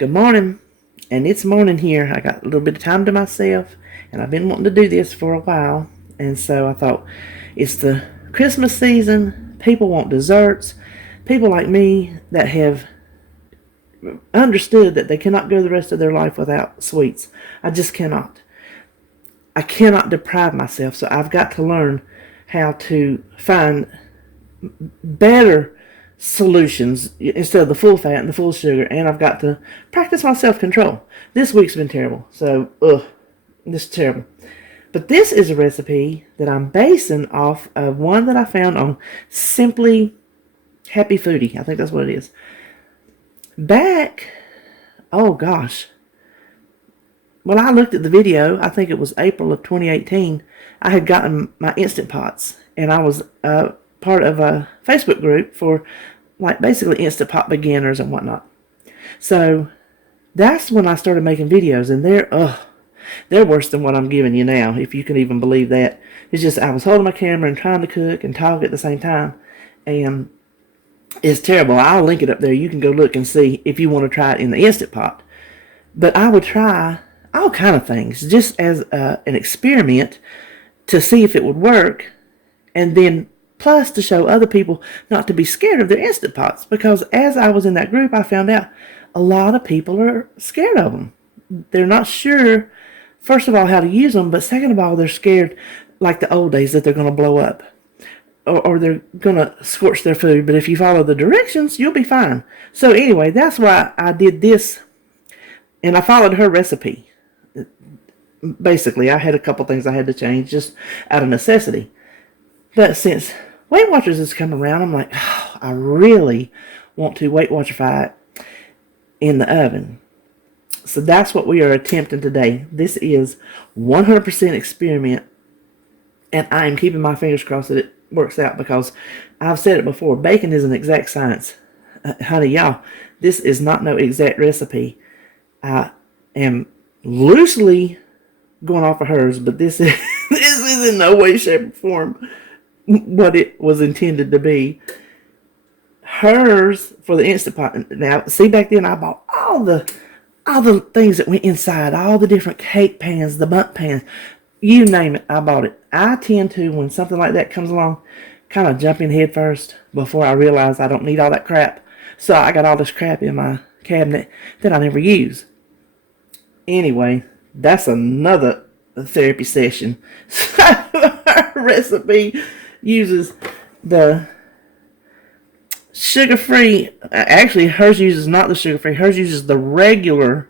Good morning, and it's morning here. I got a little bit of time to myself, and I've been wanting to do this for a while, and so I thought it's the Christmas season. People want desserts. People like me that have understood that they cannot go the rest of their life without sweets. I just cannot. I cannot deprive myself, so I've got to learn how to find better solutions instead of the full fat and the full sugar, and I've got to practice my self-control. This week's been terrible, so this is terrible. But this is a recipe that I'm basing off of one that I found on Simply Happy Foodie. I think that's what it is. Oh gosh. When I looked at the video, I think it was April of 2018, I had gotten my Instant Pots, and I was part of a Facebook group for like basically Instant Pot beginners and whatnot. So that's when I started making videos, and they're worse than what I'm giving you now, if you can even believe that. It's just I was holding my camera and trying to cook and talk at the same time, and it's terrible. I'll link it up there. You can go look and see if you want to try it in the Instant Pot. But I would try all kind of things just as an experiment to see if it would work, and then plus to show other people not to be scared of their Instant Pots, because as I was in that group, I found out a lot of people are scared of them. They're not sure, first of all, how to use them, but second of all, they're scared, like the old days, that they're going to blow up or they're going to scorch their food. But if you follow the directions, you'll be fine. So anyway, that's why I did this, and I followed her recipe. Basically, I had a couple things I had to change just out of necessity. But since Weight Watchers has come around, I'm like, I really want to Weight Watcherify it in the oven. So that's what we are attempting today. This is 100% experiment, and I am keeping my fingers crossed that it works out, because I've said it before, bacon is an exact science. Honey, y'all, this is not no exact recipe. I am loosely going off of hers, but this is in no way, shape, or form what it was intended to be. Hers for the Instant Pot. Now, see, back then I bought all the things that went inside, all the different cake pans, the Bundt pans, you name it, I bought it. I tend to, when something like that comes along, kind of jump in head first before I realize I don't need all that crap. So I got all this crap in my cabinet that I never use. Anyway, that's another therapy session. Our recipe uses the sugar-free, actually hers uses not the sugar-free, hers uses the regular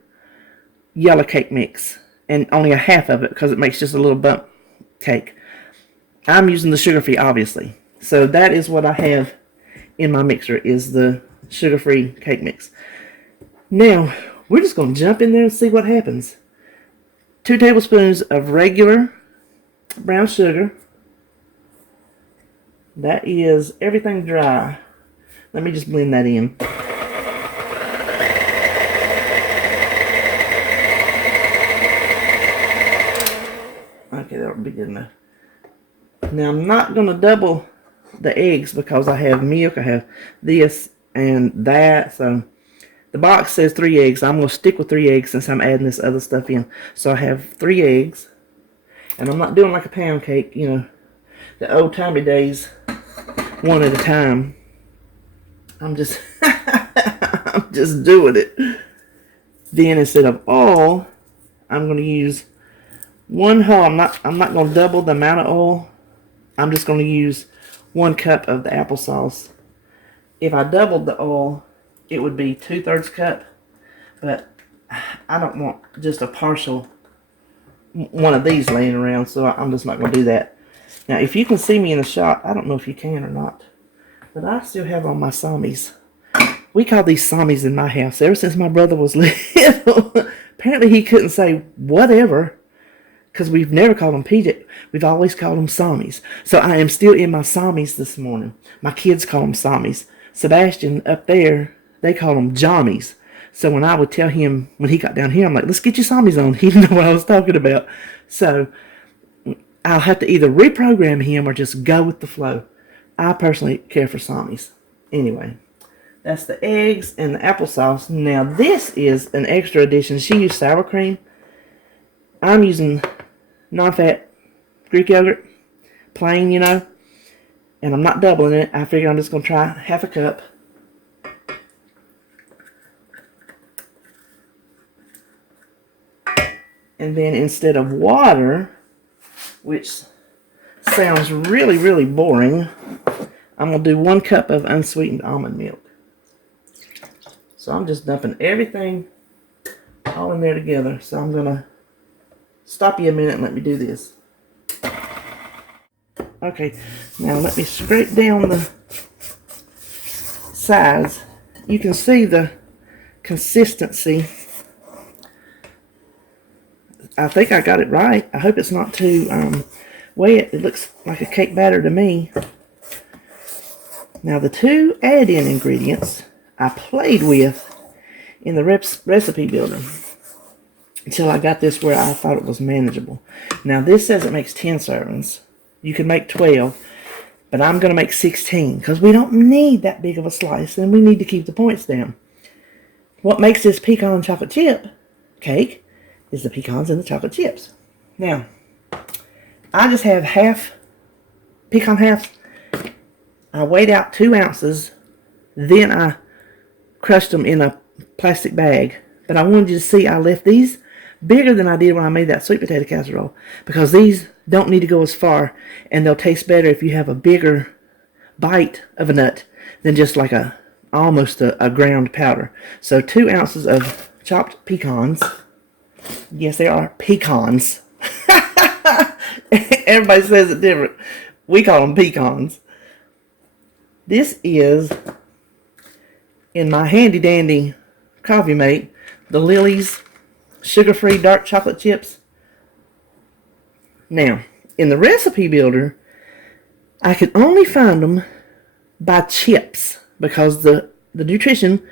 yellow cake mix, and only a half of it because it makes just a little bump cake. I'm using the sugar-free, obviously. So that is what I have in my mixer, is the sugar-free cake mix. Now, we're just going to jump in there and see what happens. 2 tablespoons of regular brown sugar. That is everything dry. Let me just blend that in. Okay, that would be good enough. Now, I'm not going to double the eggs because I have milk, I have this and that. So the box says 3 eggs. I'm going to stick with 3 eggs since I'm adding this other stuff in. So I have 3 eggs. And I'm not doing like a pound cake, you know, the old-timey days, one at a time. I'm just I'm just doing it. Then instead of oil, I'm going to use 1 whole. I'm not going to double the amount of oil. I'm just going to use 1 cup of the applesauce. If I doubled the oil, it would be 2/3 cup. But I don't want just a partial one of these laying around, so I'm just not going to do that. Now, if you can see me in the shot, I don't know if you can or not, but I still have on my sammies. We call these sammies in my house ever since my brother was little. Apparently he couldn't say whatever, because we've never called them PJ. We've always called them sammies. So I am still in my sammies this morning. My kids call them sammies. Sebastian up there, they call them jammies. So when I would tell him, when he got down here, I'm like, let's get your sammies on. He didn't know what I was talking about. So I'll have to either reprogram him or just go with the flow. I personally care for sammies. Anyway, That's the eggs and the applesauce. Now this is an extra addition. She used sour cream. I'm using nonfat Greek yogurt, plain, you know, and I'm not doubling it. I figure I'm just going to try half a cup. And then instead of water, which sounds really, really boring, I'm going to do 1 cup of unsweetened almond milk. So I'm just dumping everything all in there together. So I'm going to stop you a minute and let me do this. Okay, now let me scrape down the sides. You can see the consistency. I think I got it right. I hope it's not too wet. It looks like a cake batter to me. Now the 2 add-in ingredients I played with in the recipe builder until I got this where I thought it was manageable. Now this says it makes 10 servings. You can make 12, but I'm going to make 16 because we don't need that big of a slice and we need to keep the points down. What makes this pecan chocolate chip cake is the pecans and the chocolate chips. Now, I just have half pecan half. I weighed out 2 ounces, then I crushed them in a plastic bag. But I wanted you to see I left these bigger than I did when I made that sweet potato casserole because these don't need to go as far and they'll taste better if you have a bigger bite of a nut than just like almost a ground powder. So 2 ounces of chopped pecans. Yes, they are pecans. Everybody says it different. We call them pecans. This is in my handy dandy coffee mate, the Lily's sugar-free dark chocolate chips. Now, in the recipe builder, I could only find them by chips because the nutrition,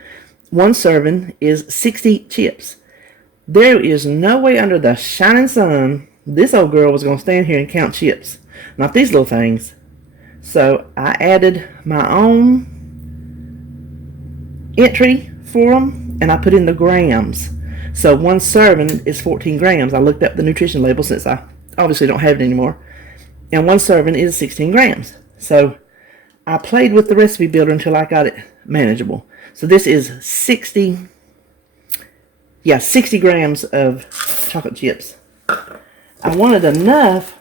1 serving, is 60 chips. There is no way under the shining sun this old girl was going to stand here and count chips. Not these little things. So I added my own entry for them, and I put in the grams. So 1 serving is 14 grams. I looked up the nutrition label since I obviously don't have it anymore. And 1 serving is 16 grams. So I played with the recipe builder until I got it manageable. So this is 60 grams of chocolate chips. I wanted enough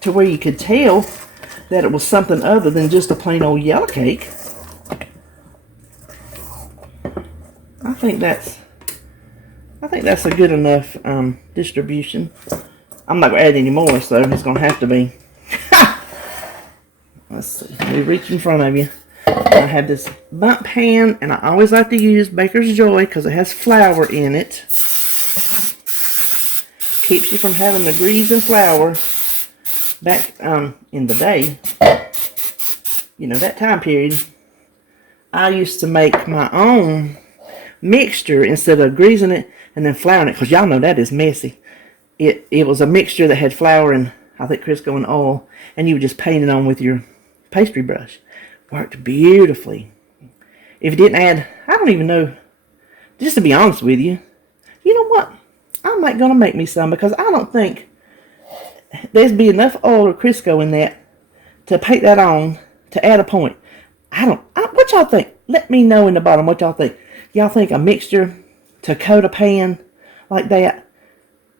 to where you could tell that it was something other than just a plain old yellow cake. I think that's a good enough distribution. I'm not going to add any more, so it's going to have to be. Let's see. Let me reach in front of you. I have this Bundt pan, and I always like to use Baker's Joy because it has flour in it. Keeps you from having to grease and flour. Back in the day, you know, that time period, I used to make my own mixture instead of greasing it and then flouring it, because y'all know that is messy. It was a mixture that had flour and I think Crisco and oil, and you would just paint it on with your pastry brush. Worked beautifully. If you didn't add, I don't even know, just to be honest with you, you know what? I'm not going to make me some because I don't think there's be enough oil or Crisco in that to paint that on to add a point. What y'all think? Let me know in the bottom what y'all think. Y'all think a mixture to coat a pan like that,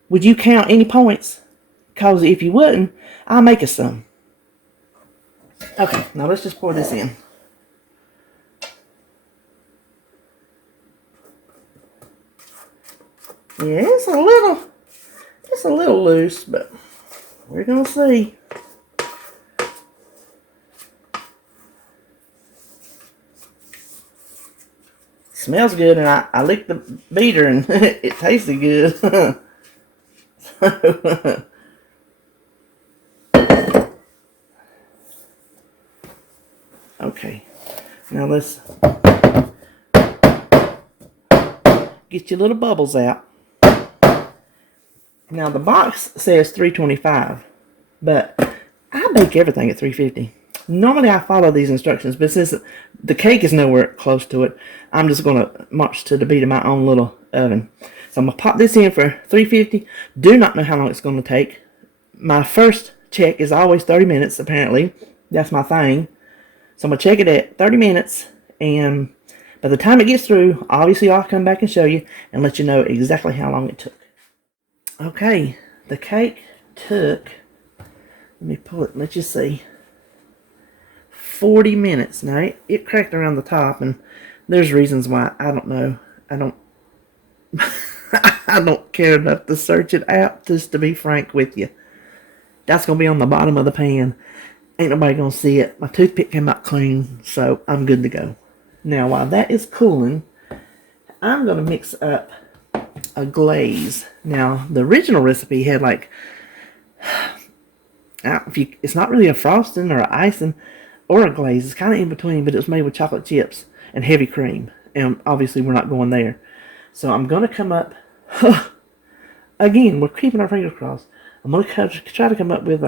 would you count any points? Because if you wouldn't, I'll make us some. Okay, now let's just pour this in. Yeah, it's a little loose, but we're going to see. Smells good, and I licked the beater, and it tasted good. Okay, now let's get your little bubbles out. Now the box says 325, but I bake everything at 350. Normally I follow these instructions, but since the cake is nowhere close to it, I'm just going to march to the beat of my own little oven. So I'm going to pop this in for 350. Do not know how long it's going to take. My first check is always 30 minutes, apparently. That's my thing. So I'm going to check it at 30 minutes, and by the time it gets through, obviously I'll come back and show you and let you know exactly how long it took. Okay, the cake took, let me pull it, let you see, 40 minutes. Now, it cracked around the top, and there's reasons why. I don't know. I don't I don't care enough to search it out, just to be frank with you. That's going to be on the bottom of the pan. Ain't nobody going to see it. My toothpick came out clean, so I'm good to go. Now, while that is cooling, I'm going to mix up a glaze. Now, the original recipe had like, it's not really a frosting or an icing or a glaze. It's kind of in between, but it was made with chocolate chips and heavy cream. And obviously, we're not going there. So I'm going to come up, again, we're keeping our fingers crossed. I'm going to try to come up with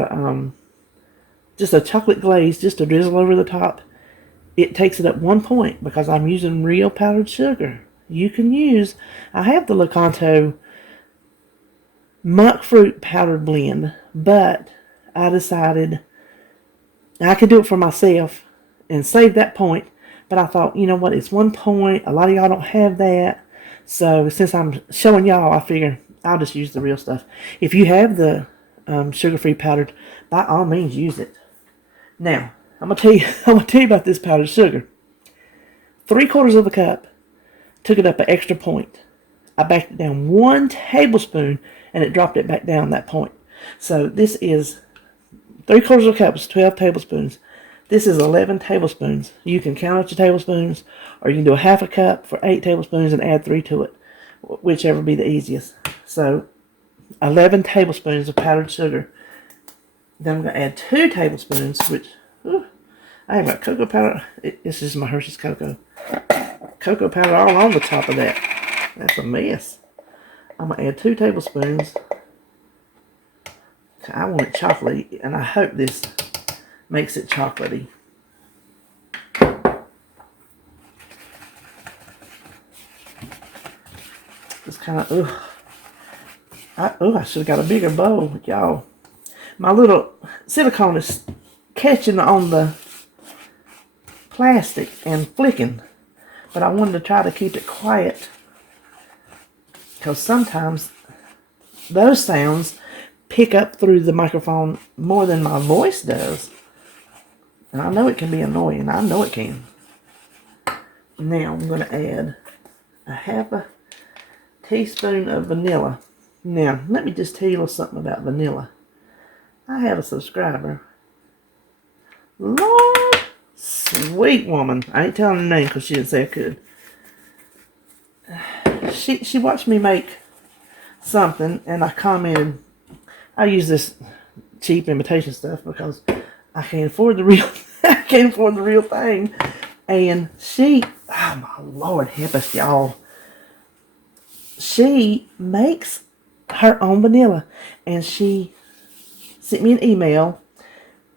just a chocolate glaze, just to drizzle over the top. It takes it up 1 point because I'm using real powdered sugar. You can use, I have the Lakanto monk fruit powdered blend, but I decided I could do it for myself and save that point. But I thought, you know what, it's 1 point. A lot of y'all don't have that. So since I'm showing y'all, I figure I'll just use the real stuff. If you have the sugar-free powdered, by all means use it. Now, I'm gonna tell you about this powdered sugar. 3/4 of a cup took it up an extra point. I backed it down 1 tablespoon, and it dropped it back down that point. So this is 3/4 of a cup is 12 tablespoons. This is 11 tablespoons. You can count out your tablespoons, or you can do a half a cup for 8 tablespoons and add 3 to it, whichever be the easiest. So 11 tablespoons of powdered sugar. Then I'm going to add 2 tablespoons, which, I have got cocoa powder. This is my Hershey's cocoa. Cocoa powder all on the top of that. That's a mess. I'm going to add 2 tablespoons. I want it chocolatey, and I hope this makes it chocolatey. It's kind of, I should have got a bigger bowl, y'all. My little silicone is catching on the plastic and flicking, but I wanted to try to keep it quiet because sometimes those sounds pick up through the microphone more than my voice does, and I know it can be annoying. I know it can. Now I'm going to add a half a teaspoon of vanilla. Now let me just tell you a little something about vanilla. I have a subscriber. Lord, sweet woman. I ain't telling her name because she didn't say I could. She watched me make something, and I commented. I use this cheap imitation stuff because I can't afford the real. I can't afford the real thing. And she, oh my Lord, help us, y'all. She makes her own vanilla, and she sent me an email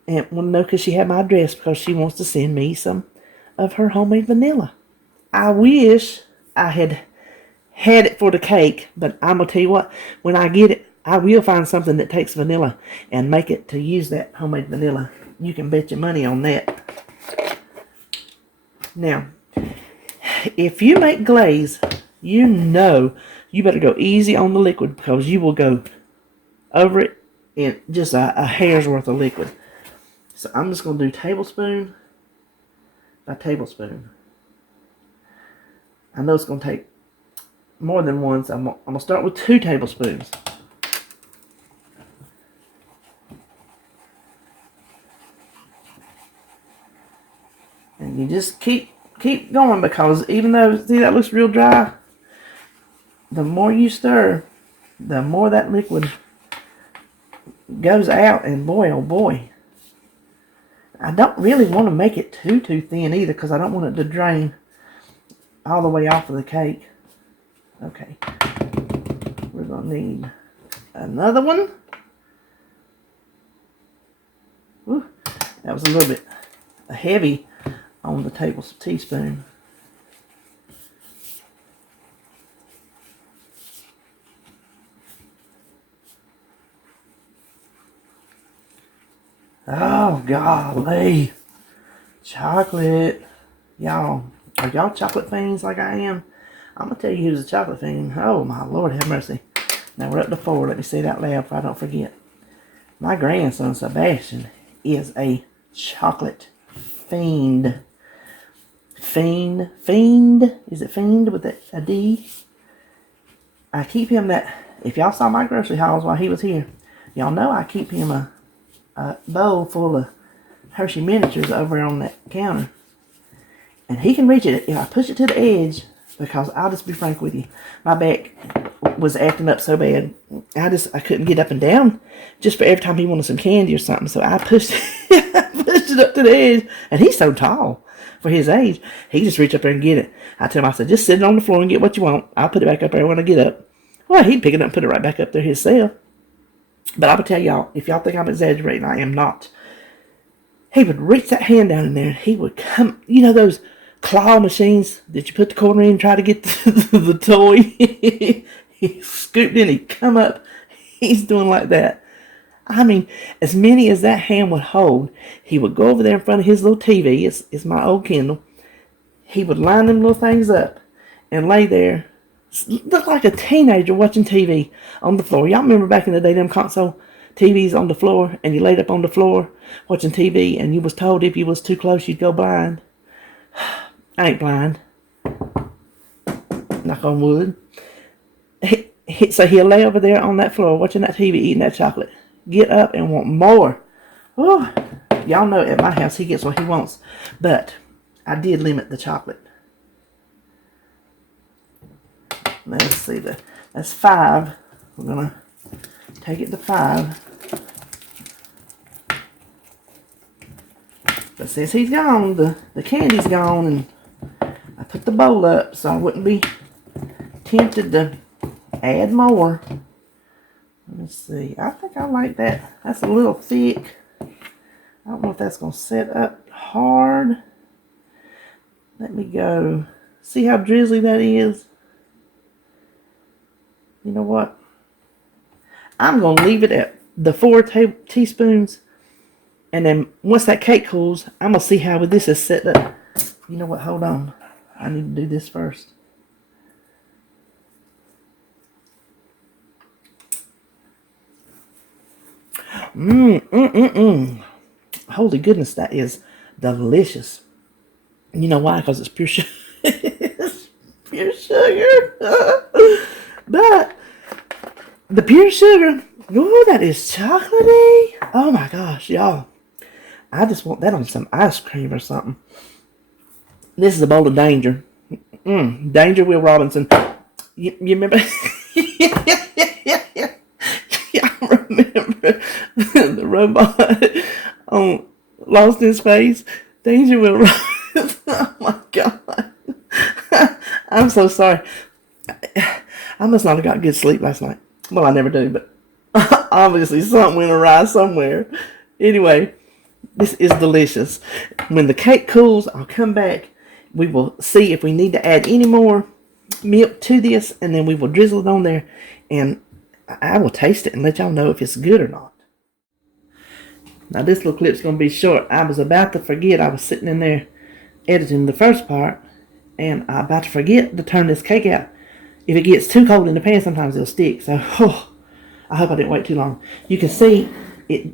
and want to know because she had my address because she wants to send me some of her homemade vanilla. I wish I had it for the cake, but I'm going to tell you what, when I get it, I will find something that takes vanilla and make it to use that homemade vanilla. You can bet your money on that. Now, if you make glaze, you know you better go easy on the liquid because you will go over it in just a hair's worth of liquid. So I'm just going to do tablespoon by tablespoon. I know it's going to take more than one, so I'm going to start with 2 tablespoons. And you just keep going because even though, see, that looks real dry, the more you stir, the more that liquid goes out, and boy, oh boy. I don't really want to make it too thin either because I don't want it to drain all the way off of the cake. Okay. We're going to need another one. Ooh, that was a little bit heavy on the teaspoon. Oh, golly. Chocolate. Y'all, are y'all chocolate fiends like I am? I'm going to tell you who's a chocolate fiend. Oh, my Lord, have mercy. Now, we're up to 4. Let me say it out loud so I don't forget. My grandson, Sebastian, is a chocolate fiend. Fiend? Is it fiend with a D? I keep him that... If y'all saw my grocery hauls while he was here, y'all know I keep him a bowl full of Hershey miniatures over on that counter. And he can reach it if I push it to the edge, because I'll just be frank with you. My back was acting up so bad. I couldn't get up and down just for every time he wanted some candy or something. So I pushed it up to the edge. And he's so tall for his age. He just reached up there and get it. I tell him, I said, just sit it on the floor and get what you want. I'll put it back up there when I get up. Well, he'd pick it up and put it right back up there himself. But I will tell y'all, if y'all think I'm exaggerating, I am not. He would reach that hand down in there and he would come, you know those claw machines that you put the quarter in and try to get the toy? He scooped in, he'd come up, he's doing like that. I mean, as many as that hand would hold, he would go over there in front of his little TV, it's my old Kindle, he would line them little things up and lay there, look like a teenager watching TV on the floor. Y'all remember back in the day, them console TVs on the floor, and you laid up on the floor watching TV, and you was told if you was too close, you'd go blind. I ain't blind. Knock on wood. So he'll lay over there on that floor watching that TV, eating that chocolate. Get up and want more. Oh, y'all know at my house he gets what he wants. But I did limit the chocolate. Let's see, that's 5. We're going to take it to 5. But since he's gone, the candy's gone, and I put the bowl up so I wouldn't be tempted to add more. Let's see. I think I like that. That's a little thick. I don't know if that's going to set up hard. Let me go. See how drizzly that is? You know what? I'm going to leave it at the 4 teaspoons. And then once that cake cools, I'm going to see how this is set up. You know what? Hold on. I need to do this first. Holy goodness, that is delicious. You know why? Because it's pure sugar. It's pure sugar. But the pure sugar, ooh, that is chocolatey. Oh my gosh, y'all. I just want that on some ice cream or something. This is a bowl of Danger. Danger Will Robinson. You remember? Y'all remember the robot on Lost in Space? Danger Will Robinson. Oh my God. I'm so sorry. I must not have got good sleep last night. Well, I never do, but obviously something went awry somewhere. Anyway, this is delicious. When the cake cools, I'll come back. We will see if we need to add any more milk to this, and then we will drizzle it on there, and I will taste it and let y'all know if it's good or not. Now, this little clip's going to be short. I was about to forget. I was sitting in there editing the first part, and I'm about to forget to turn this cake out. If it gets too cold in the pan, sometimes it'll stick. So, I hope I didn't wait too long. You can see it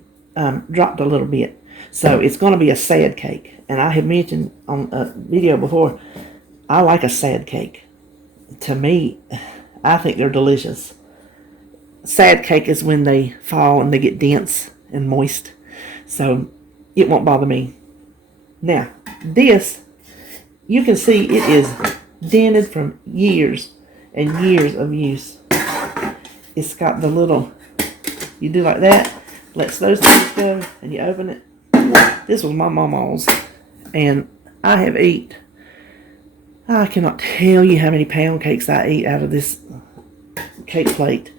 dropped a little bit. So, it's going to be a sad cake. And I have mentioned on a video before, I like a sad cake. To me, I think they're delicious. Sad cake is when they fall and they get dense and moist. So, it won't bother me. Now, this, you can see it is dented from years and years of use. It's got the little, you do like that, lets those things go, and you open it. This was my mama's, and I have I cannot tell you how many pound cakes I eat out of this cake plate.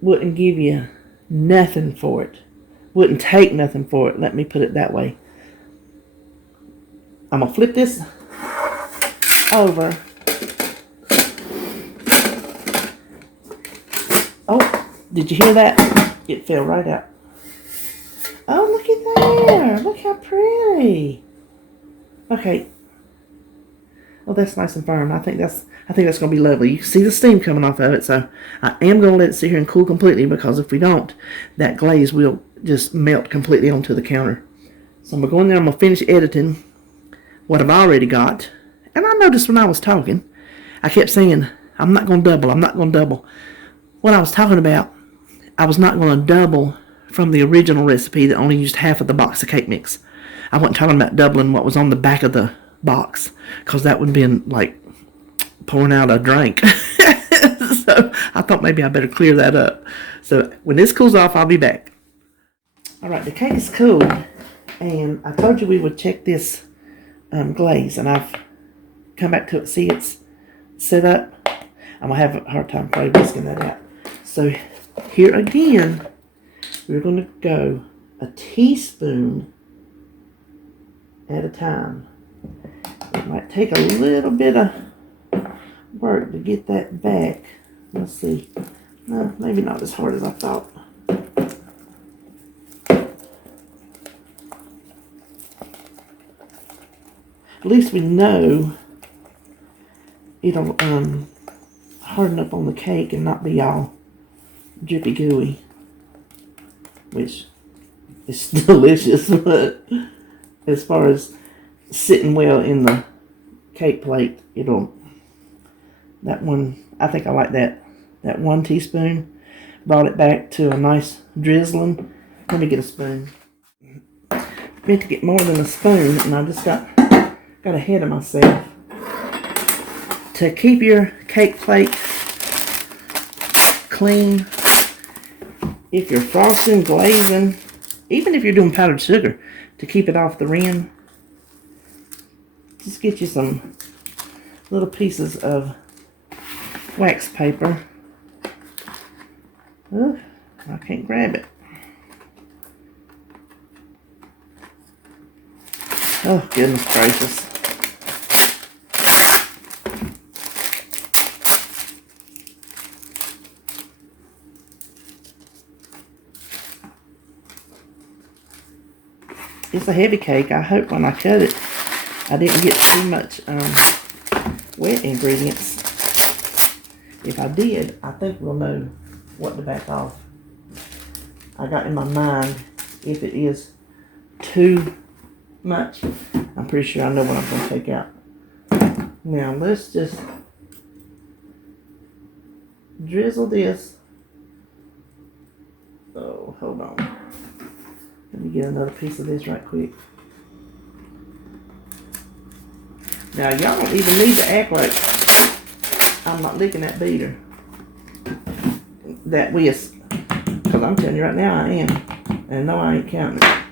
Wouldn't give you nothing for it. Wouldn't take nothing for it, let me put it that way. I'm going to flip this over. Oh, did you hear that? It fell right out. Oh, look at there. Look how pretty. Okay. Oh, that's nice and firm. I think that's going to be lovely. You can see the steam coming off of it, so I am going to let it sit here and cool completely, because if we don't, that glaze will just melt completely onto the counter. So I'm going to go in there, I'm going to finish editing what I've already got. And I noticed when I was talking, I kept saying, I'm not going to double, I'm not going to double. What I was talking about, I was not going to double from the original recipe that only used half of the box of cake mix. I wasn't talking about doubling what was on the back of the box, because that would be like pouring out a drink. So I thought maybe I better clear that up. So when this cools off, I'll be back. Alright, the cake is cool, and I told you we would check this glaze, and I've come back to it. See, it's set up. I'm going to have a hard time probably whisking that out. So here again, we're going to go a teaspoon at a time. It might take a little bit of work to get that back. Let's see. No, maybe not as hard as I thought. At least we know it'll harden up on the cake and not be all drippy gooey, which is delicious, but as far as sitting well in the cake plate, that one, I think I like that 1 teaspoon brought it back to a nice drizzling. Let me get a spoon. I meant to get more than a spoon, and I just got ahead of myself. To keep your cake plate clean, if you're frosting, glazing, even if you're doing powdered sugar, to keep it off the rim, just get you some little pieces of wax paper. Oh, I can't grab it. Oh, goodness gracious. It's a heavy cake. I hope when I cut it, I didn't get too much wet ingredients. If I did, I think we'll know what to back off. I got in my mind, if it is too much, I'm pretty sure I know what I'm going to take out. Now let's just drizzle this. Oh, hold on. Let me get another piece of this right quick. Now y'all don't even need to act like I'm not licking that beater, that whisk, because I'm telling you right now I am, and no, I ain't counting it.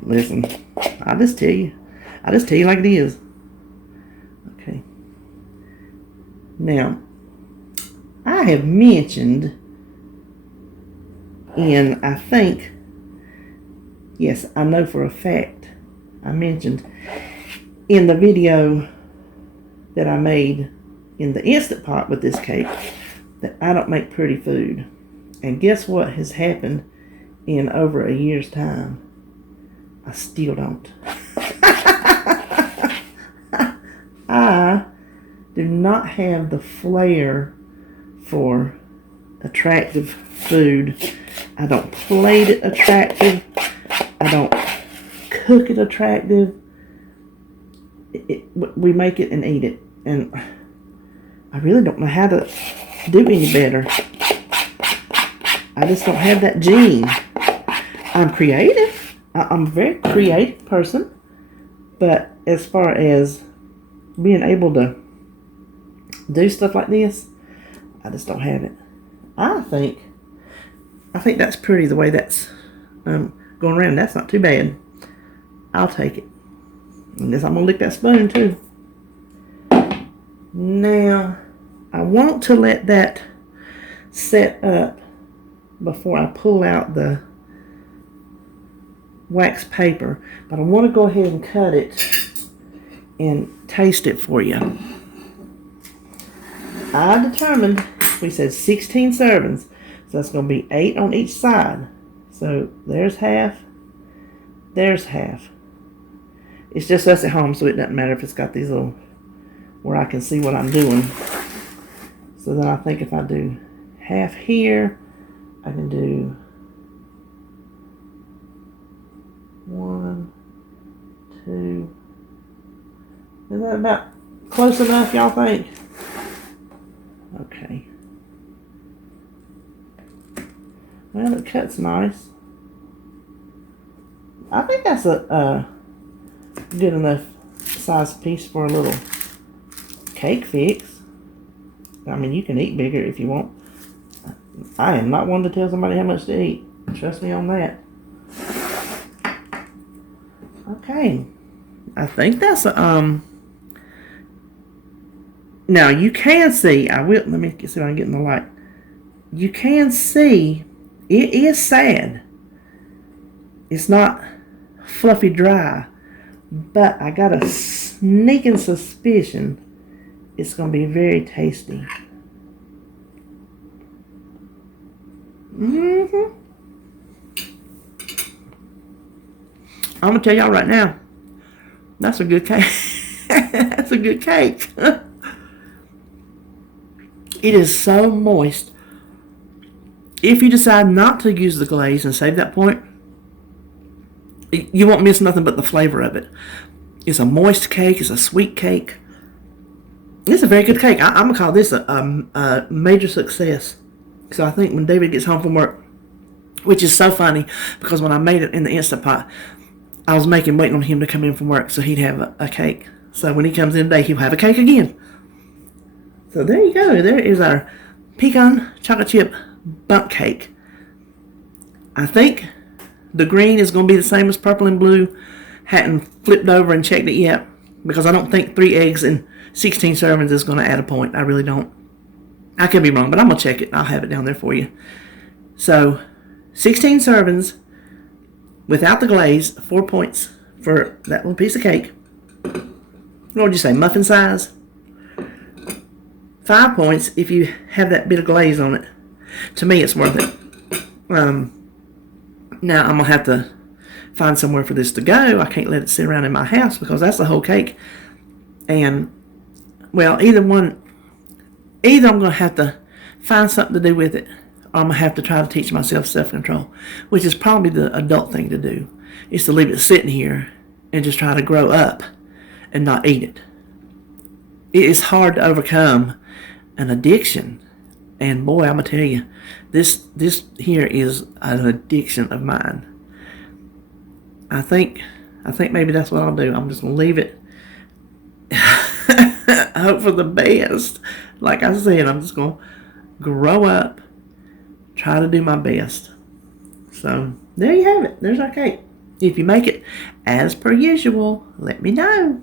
Listen, I just tell you like it is. Okay. Now, I have mentioned I think, yes, I know for a fact, I mentioned in the video that I made in the Instant Pot with this cake that I don't make pretty food. And guess what has happened in over a year's time? I still don't. I do not have the flair for attractive food. I don't plate it attractive. I don't cook it attractive. We make it and eat it. And I really don't know how to do any better. I just don't have that gene. I'm creative. I'm a very creative person. But as far as being able to do stuff like this, I just don't have it. I think that's pretty the way that's going around. That's not too bad. I'll take it. And guess I'm going to lick that spoon too. Now, I want to let that set up before I pull out the wax paper, but I want to go ahead and cut it and taste it for you. I determined, we said 16 servings, so that's going to be 8 on each side. So there's half, there's half. It's just us at home, so it doesn't matter if it's got these little, where I can see what I'm doing. So then I think if I do half here, I can do 1, 2. Is that about close enough, y'all think? Okay. Well, it cuts nice. I think that's a good enough size piece for a little cake fix. I mean, you can eat bigger if you want. I am not one to tell somebody how much to eat. Trust me on that. Okay. I think that's a, now you can see, let me see if I can get in the light. You can see it is sad. It's not fluffy dry, but I got a sneaking suspicion it's going to be very tasty. I'm going to tell y'all right now, that's a good cake. That's a good cake. It is so moist. If you decide not to use the glaze and save that point, you won't miss nothing but the flavor of it. It's a moist cake. It's a sweet cake. It's a very good cake. I'm going to call this a major success. So I think when David gets home from work, which is so funny, because when I made it in the Instant Pot, I was waiting on him to come in from work so he'd have a cake. So when he comes in today, he'll have a cake again. So there you go. There is our pecan chocolate chip Bundt cake. I think the green is going to be the same as purple and blue. Hadn't flipped over and checked it yet, because I don't think 3 eggs and 16 servings is going to add a point. I really don't. I could be wrong, but I'm going to check it. I'll have it down there for you. So 16 servings without the glaze, 4 points for that little piece of cake. What would you say, muffin size? 5 points if you have that bit of glaze on it. To me, it's worth it. Now, I'm going to have to find somewhere for this to go. I can't let it sit around in my house because that's the whole cake. And, well, either I'm going to have to find something to do with it, or I'm going to have to try to teach myself self-control, which is probably the adult thing to do, is to leave it sitting here and just try to grow up and not eat it. It is hard to overcome an addiction. And boy, I'm going to tell you, this here is an addiction of mine. I think maybe that's what I'll do. I'm just going to leave it. Hope for the best. Like I said, I'm just going to grow up, try to do my best. So, there you have it. There's our cake. If you make it as per usual, let me know.